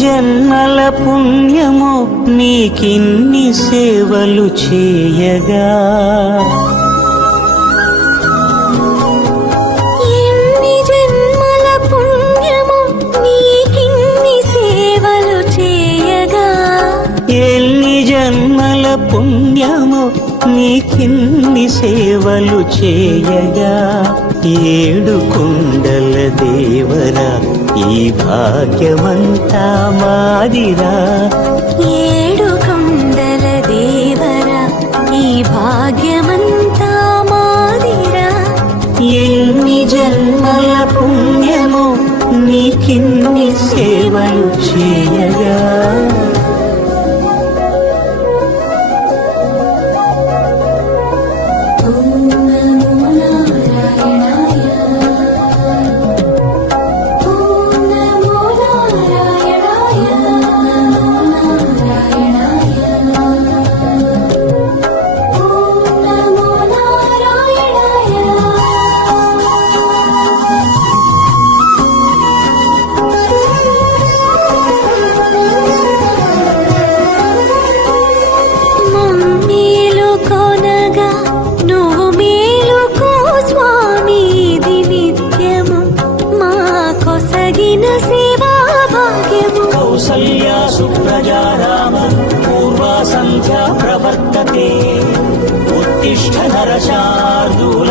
జన్మల పుణ్యమో నీకిన్ని సేవలు చేయగా, ఎన్ని జన్మల పుణ్యమో నీకిన్ని సేవలు చేయగా, ఎన్ని జన్మల పుణ్యమో నీకిన్ని సేవలు చేయగా, ఏడు కొండల దేవరా ఈ భాగ్యమంతా మాదిరా, ఏడు కొండల దేవరా ఈ భాగ్యమంతా మాదిరా, ఎన్ని జన్మల పుణ్యమో నీకిన్ని సేవలు చేయగా. కౌసల్యా సుప్రజా రామ పూర్వా సంధ్యా ప్రవర్తతే, ఉత్తిష్ఠ నరశార్దూల